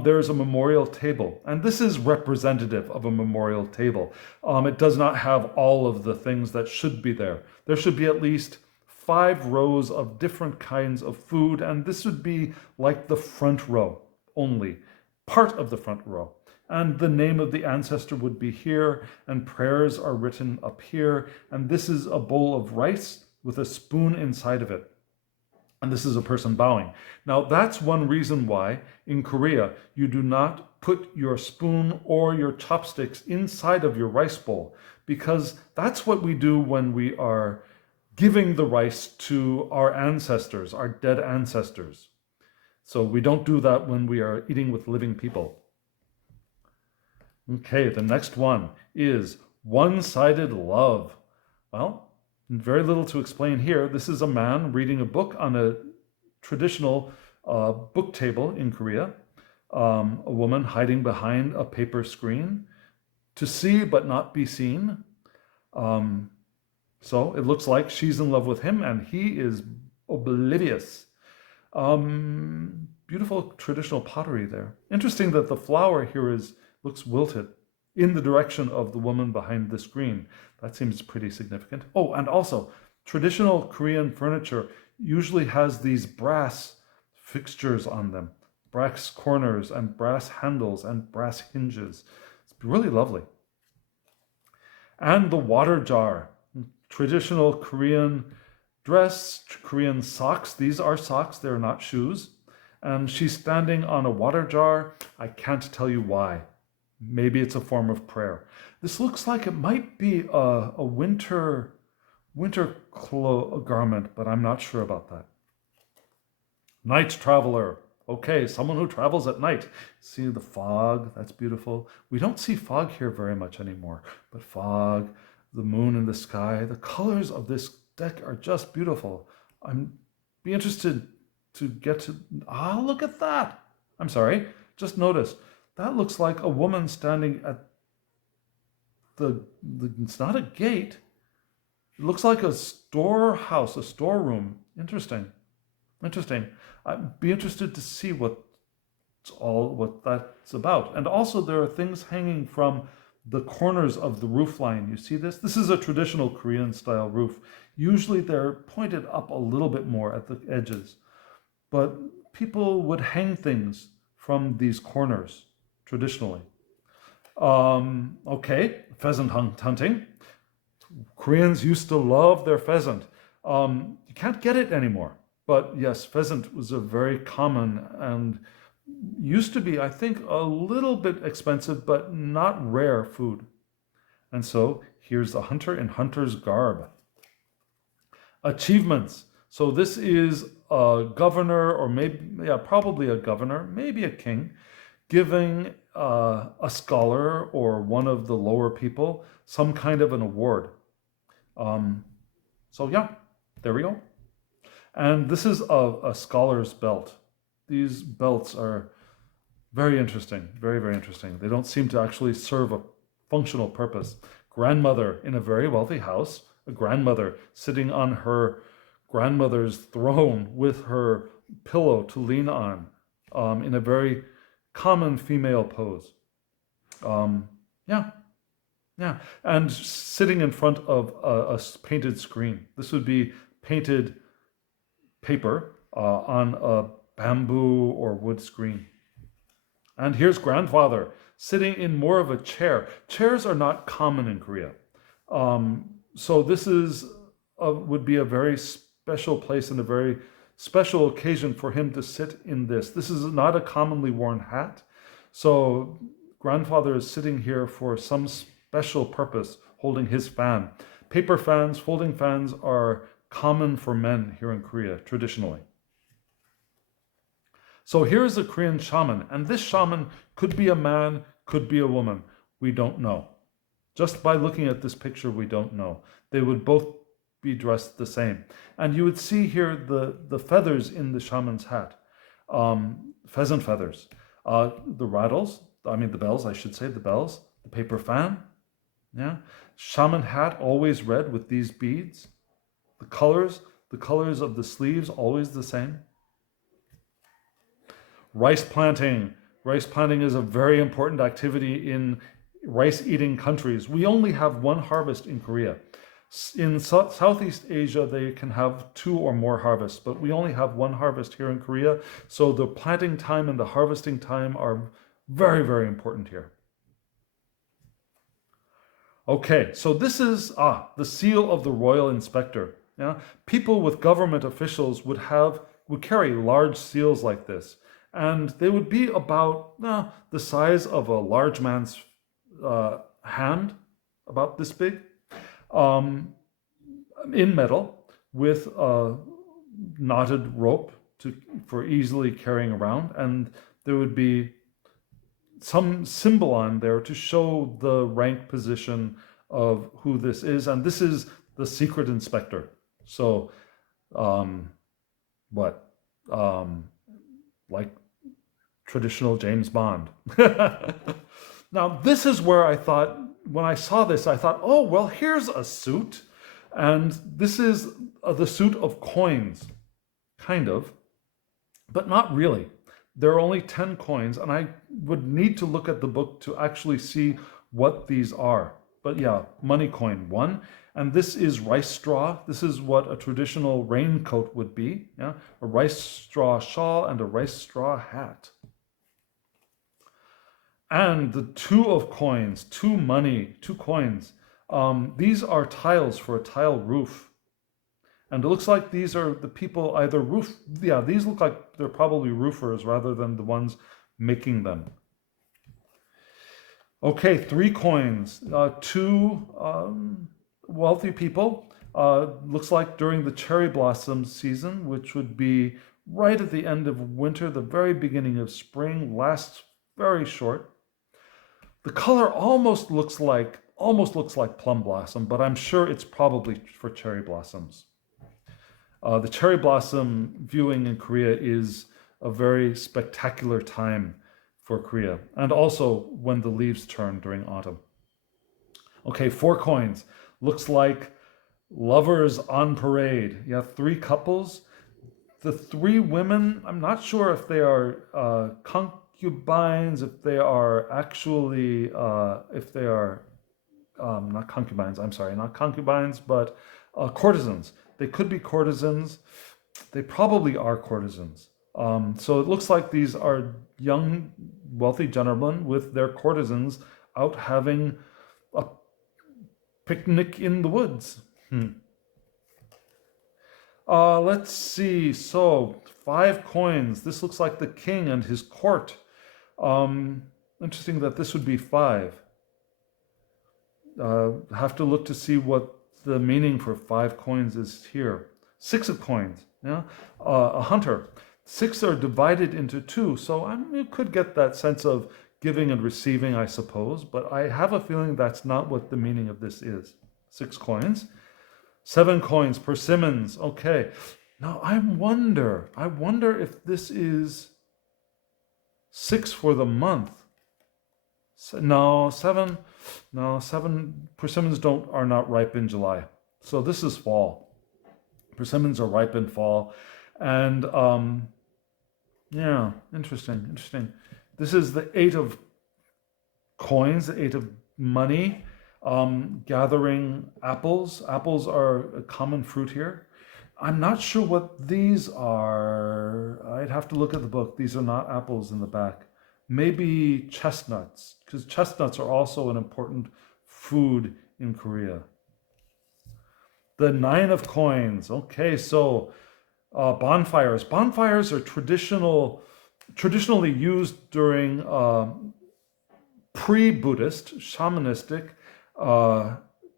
there's a memorial table. And this is representative of a memorial table. It does not have all of the things that should be there. There should be at least 5 rows of different kinds of food, and this would be like the front row only, part of the front row. And the name of the ancestor would be here, and prayers are written up here. And this is a bowl of rice with a spoon inside of it. And this is a person bowing. Now, that's one reason why in Korea you do not put your spoon or your chopsticks inside of your rice bowl, because that's what we do when we are giving the rice to our ancestors, our dead ancestors. So we don't do that when we are eating with living people. Okay, the next one is one-sided love. Well, very little to explain here. This is a man reading a book on a traditional book table in Korea. A woman hiding behind a paper screen to see but not be seen. So it looks like she's in love with him and he is oblivious. Beautiful traditional pottery there. Interesting that the flower here looks wilted in the direction of the woman behind the screen. That seems pretty significant. Oh, and also, traditional Korean furniture usually has these brass fixtures on them, brass corners and brass handles and brass hinges. It's really lovely. And the water jar, traditional Korean dress, Korean socks. These are socks, they're not shoes. And she's standing on a water jar. I can't tell you why. Maybe it's a form of prayer. This looks like it might be a winter garment, but I'm not sure about that. Night traveler. Okay, someone who travels at night. See the fog, that's beautiful. We don't see fog here very much anymore, but fog, the moon in the sky, the colors of this deck are just beautiful. I'm be interested to get to, look at that. I'm sorry, just notice. That looks like a woman standing at it's not a gate. It looks like a storehouse, a storeroom. Interesting. I'd be interested to see what that's about. And also there are things hanging from the corners of the roof line. You see this? This is a traditional Korean style roof. Usually they're pointed up a little bit more at the edges. But people would hang things from these corners traditionally. Okay, pheasant hunting. Koreans used to love their pheasant. You can't get it anymore. But yes, pheasant was a very common and used to be, I think, a little bit expensive, but not rare food. And so here's the hunter in hunter's garb. Achievements. So this is a governor, or probably a governor, maybe a king, giving a scholar or one of the lower people some kind of an award. So yeah, there we go. And this is a scholar's belt. These belts are very interesting, very, very interesting. They don't seem to actually serve a functional purpose. Grandmother in a very wealthy house, a grandmother sitting on her grandmother's throne with her pillow to lean on, in a very common female pose. Yeah, yeah. And sitting in front of a painted screen. This would be painted paper on a bamboo or wood screen. And here's grandfather sitting in more of a chair. Chairs are not common in Korea. So this would be a very special place and a very special occasion for him to sit in this. This is not a commonly worn hat. So grandfather is sitting here for some special purpose, holding his fan. Paper fans, folding fans are common for men here in Korea, traditionally. So here's a Korean shaman, and this shaman could be a man, could be a woman. We don't know. Just by looking at this picture, we don't know. They would both be dressed the same. And you would see here the feathers in the shaman's hat, pheasant feathers. The bells, I should say, the bells, the paper fan, yeah. Shaman hat, always red with these beads. The colors of the sleeves, always the same. Rice planting. Rice planting is a very important activity in rice-eating countries. We only have one harvest in Korea. In Southeast Asia, they can have 2 or more harvests, but we only have one harvest here in Korea. So the planting time and the harvesting time are very, very important here. Okay, so this is the seal of the royal inspector. Yeah? People with government officials would carry large seals like this, and they would be about the size of a large man's hand, about this big, in metal with a knotted rope for easily carrying around, and there would be some symbol on there to show the rank position of who this is, and this is the secret inspector. So, like traditional James Bond. Now, this is where I thought, when I saw this, I thought, oh, well, here's a suit, and this is the suit of coins, kind of, but not really. There are only 10 coins, and I would need to look at the book to actually see what these are. But yeah, money coin 1. And this is rice straw. This is what a traditional raincoat would be. Yeah? A rice straw shawl and a rice straw hat. And the 2 of coins, 2 money, 2 coins. These are tiles for a tile roof. And it looks like these are the people either these look like they're probably roofers rather than the ones making them. Okay, 3 coins, 2 wealthy people. Looks like during the cherry blossom season, which would be right at the end of winter, the very beginning of spring, lasts very short. The color almost looks like plum blossom, but I'm sure it's probably for cherry blossoms. The cherry blossom viewing in Korea is a very spectacular time for Korea, and also when the leaves turn during autumn. Okay, 4 coins. Looks like lovers on parade. Yeah, 3 couples. The 3 women, I'm not sure if they are concubines, if they are actually, not concubines, but courtesans. They could be courtesans. They probably are courtesans. So it looks like these are young, wealthy gentlemen with their courtesans out having a picnic in the woods. Let's see. So 5 coins. This looks like the king and his court. Interesting that this would be 5. Have to look to see what the meaning for 5 coins is here. 6 of coins. Yeah, a hunter. 6 are divided into 2, so you could get that sense of giving and receiving, I suppose, but I have a feeling that's not what the meaning of this is. 6 coins. 7 coins, persimmons. Okay, Now I wonder if this is 6 for the month. No, 7. No, 7 persimmons are not ripe in July. So this is fall. Persimmons are ripe in fall. And yeah, interesting. This is the 8 of coins, the 8 of money, gathering apples. Apples are a common fruit here. I'm not sure what these are. I'd have to look at the book. These are not apples in the back. Maybe chestnuts, because chestnuts are also an important food in Korea. The 9 of coins. Okay, so bonfires. Bonfires are traditionally used during pre-Buddhist, shamanistic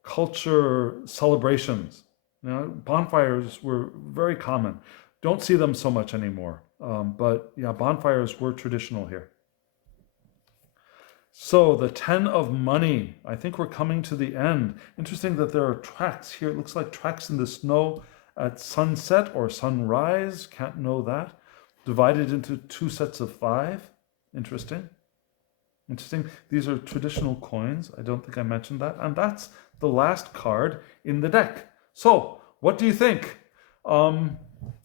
culture celebrations. Bonfires were very common. Don't see them so much anymore. But yeah, bonfires were traditional here. So the 10 of money. I think we're coming to the end. Interesting that there are tracks here. It looks like tracks in the snow at sunset or sunrise. Can't know that. Divided into 2 sets of 5. Interesting. These are traditional coins. I don't think I mentioned that. And that's the last card in the deck. So, what do you think?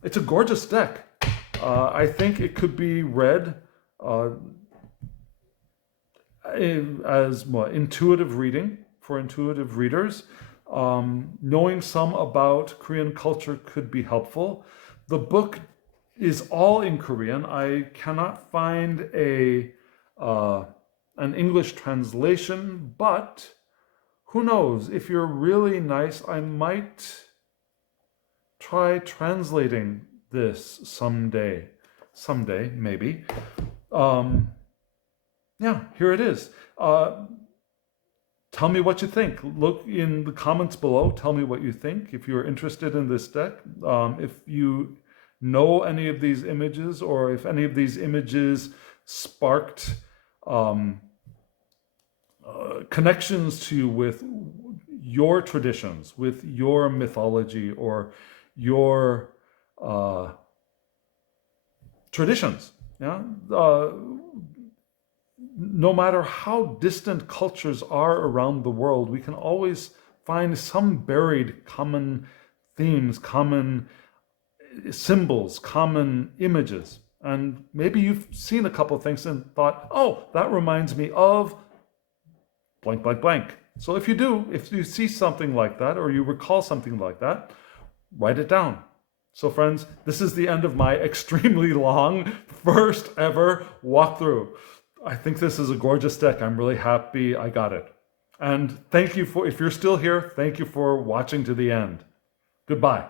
It's a gorgeous deck. I think it could be read as intuitive reading for intuitive readers. Knowing some about Korean culture could be helpful. The book is all in Korean. I cannot find an English translation, but who knows? If you're really nice, I might try translating this someday. Someday, maybe. Yeah, here it is. Tell me what you think. Look in the comments below. Tell me what you think. If you're interested in this deck, if you know any of these images, or if any of these images sparked connections to you with your traditions, with your mythology, or your traditions. Yeah. No matter how distant cultures are around the world, we can always find some buried common themes, common symbols, common images. And maybe you've seen a couple of things and thought, oh, that reminds me of blank, blank, blank. So if you see something like that, or you recall something like that, write it down. So friends, this is the end of my extremely long first ever walkthrough. I think this is a gorgeous deck. I'm really happy I got it. And thank you if you're still here, thank you for watching to the end. Goodbye.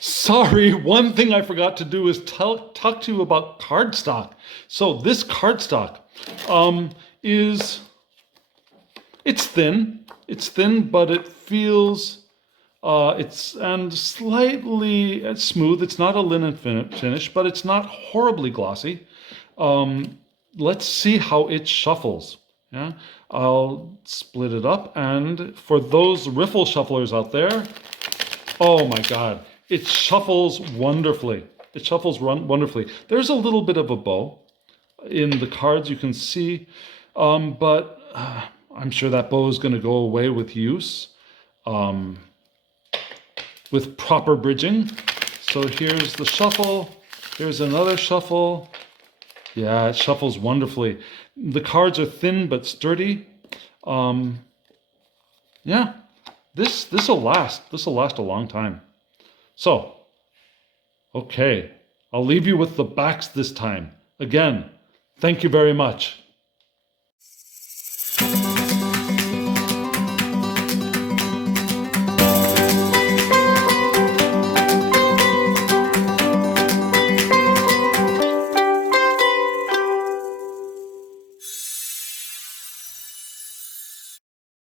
Sorry, one thing I forgot to do is talk to you about cardstock. So this cardstock it's thin, but it feels it's slightly smooth. It's not a linen finish, but it's not horribly glossy. Let's see how it shuffles. Yeah, I'll split it up, and for those riffle shufflers out there, oh my God, it shuffles wonderfully. It shuffles wonderfully. There's a little bit of a bow in the cards, you can see, but I'm sure that bow is going to go away with use, with proper bridging. So here's the shuffle. Here's another shuffle. Yeah, it shuffles wonderfully. The cards are thin but sturdy. Yeah, this will last. This will last a long time. So, okay, I'll leave you with the backs this time. Again, thank you very much.